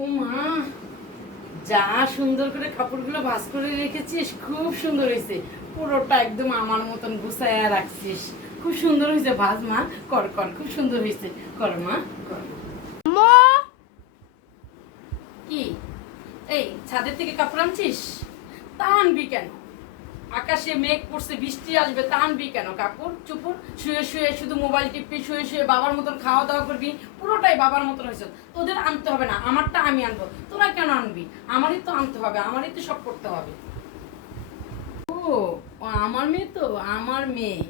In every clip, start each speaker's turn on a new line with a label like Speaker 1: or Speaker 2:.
Speaker 1: ও মা যা সুন্দর করে কাপড়গুলো ভাস করে রেখেছিস খুব সুন্দর হয়েছে। পুরোটা একদম আমার মতন গুছাইয়া রাখছিস। খুব সুন্দর হয়েছে ভাজ মা কর কর খুব সুন্দর হয়েছে। কর মা কর। কি? এই ছাদের থেকে কাপড় আনছিস? তা আনবি কেন? আকাশে মেঘ পড়ছে বৃষ্টি আসবে, তা আনবি কেন কাকুর? চুপুর, শুয়ে শুয়ে শুধু মোবাইল টিপবি, শুয়ে শুয়ে বাবার মতন খাওয়া দাওয়া করবি, পুরোটাই বাবার মতন হয়েছে। তোদের আনতে হবে না, আমারটা আমি আনব। তোরা কেন আনবি? আমারই তো আনতে হবে, আমারই তো সব করতে হবে। ও, আমার মেয়ে তো, আমার মেয়ে।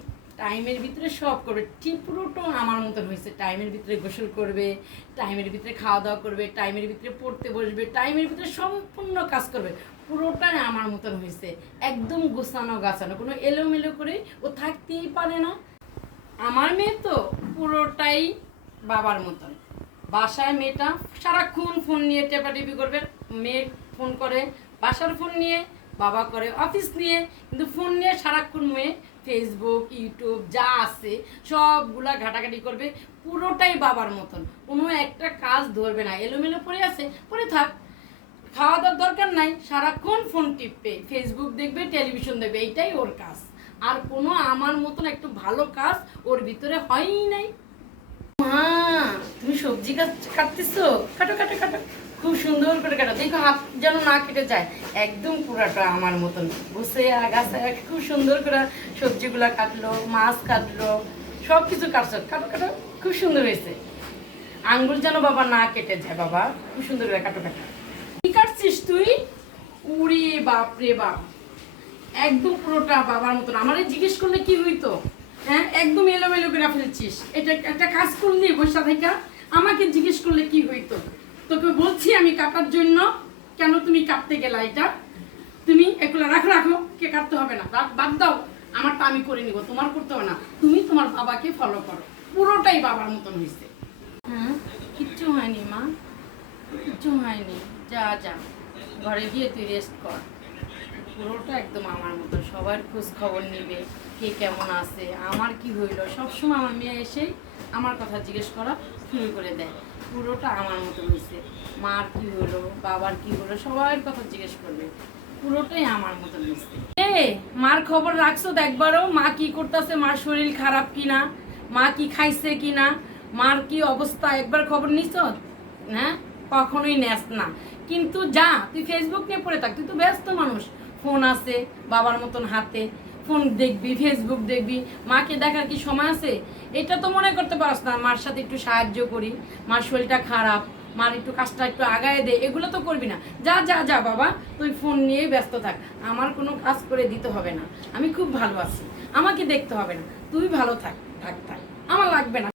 Speaker 1: টাইমের ভিতরে সব করবে। ঠিক পুরোটা আমার মতন হয়েছে। টাইমের ভিতরে গোসল করবে, টাইমের ভিতরে খাওয়া দাওয়া করবে, টাইমের ভিতরে পড়তে বসবে, টাইমের ভিতরে সম্পূর্ণ কাজ করবে। পুরোটাই আমার মতন হয়েছে। একদম গোছানো গাছানো। কোনো এলোমেলো করে ও থাকতেই পারে না। আমার মেয়ে তো পুরোটাই বাবার মতন। বাসায় মেয়েটা সারাক্ষণ ফোন নিয়ে টেপাটেপি করবে। মেয়ে ফোন করে বাসার ফোন নিয়ে বাবা করে অফিস নিয়ে, কিন্তু ফোন নিয়ে সারাক্ষণ মেয়ে ফেসবুক ইউটিউব যা আছে সবগুলা ঘাটাঘাটি করবে, পুরোটাই বাবার মতন। কোনো একটা কাজ ধরবে না, এলোমেলো পড়ে আছে, পড়ে থাক। খাওয়া দাওয়ার দরকার নাই, সারাক্ষণ ফোন টিপবে ফেসবুক দেখবে টেলিভিশন দেখবে, এইটাই ওর কাজ। আর কোনো আমার মতন একটু ভালো কাজ ওর ভিতরে হয়ই নাই। মা তুমি সবজি কাট- কাটতেছো কাটো কাটো কাটো খুব সুন্দর করে কাটো। দেখো হাত যেন না কেটে যায়। একদম পুরাটা আমার মতন। বসে গাছে খুব সুন্দর করে সবজিগুলা কাটলো, মাছ কাটলো সব কিছু কাটছো। কাটো কাটো। খুব সুন্দর হয়েছে। আঙ্গুল যেন বাবা না কেটে যায়, বাবা। খুব সুন্দর করে কাটো কাটো। কি কাটছিস তুই? উড়ি বাপ রে বাপ। একদম পুরোটা বাবার মতন। আমারে জিজ্ঞেস করলে কি হইতো? একদম এলোমেলো করে ফেলছিস। এটা একটা কাজ করলি বসা থেকে, আমাকে জিজ্ঞেস করলে কি হইতো? তোকে বলছি আমি কাটার জন্য কেন তুমি কাটতে গেলা এটা? তুমি এগুলো রাখো রাখো, কে কাটতে হবে না। বাদ দাও, আমারটা আমি করে নিব, তোমার করতে হবে না। তুমি তোমার বাবাকে ফলো করো। পুরোটাই বাবার মতন হয়েছে হ্যাঁ কিচ্ছু হয়নি মা। কিচ্ছু হয়নি। যা যা। ঘরে গিয়ে তুই রেস্ট কর। পুরোটা একদম আমার মতো। সবার খোঁজ খবর নিবে, কে কেমন আছে, আমার কি হইল। সবসময় আমার মেয়ে এসে আমার কথা জিজ্ঞেস করা শুরু করে দেয়। পুরোটা আমার মতো হয়েছে মার কি হলো বাবার কি হলো সবার কথা জিজ্ঞেস করবে। পুরোটাই আমার মতো হয়েছে এ, মার খবর রাখছো তো একবারও মা কি করতেছে? মার শরীর খারাপ কিনা? মা কি খাইছে কিনা? মার কি অবস্থা? একবার খবর নিছ? হ্যাঁ? কখনোই নেস না। কিন্তু যা, তুই ফেসবুক নিয়ে পড়ে থাক, তুই তো ব্যস্ত মানুষ। ফোন আছে, বাবার মতন হাতে। ফোন দেখবি ফেসবুক দেখবি। মাকে দেখার কি সময় আছে? এটা তো মনে করতে পারস না। মার সাথে একটু সাহায্য করি। মার শরীরটা খারাপ। মার একটু কাজটা একটু আগায় দে। এগুলো তো করবি না। যা যা যা বাবা, তুই ফোন নিয়েই ব্যস্ত থাক। আমার কোনো কাজ করে দিতে হবে না। আমি খুব ভালো আছি। আমাকে দেখতে হবে না। তুই ভালো থাক থাক থাক। আমার লাগবে না।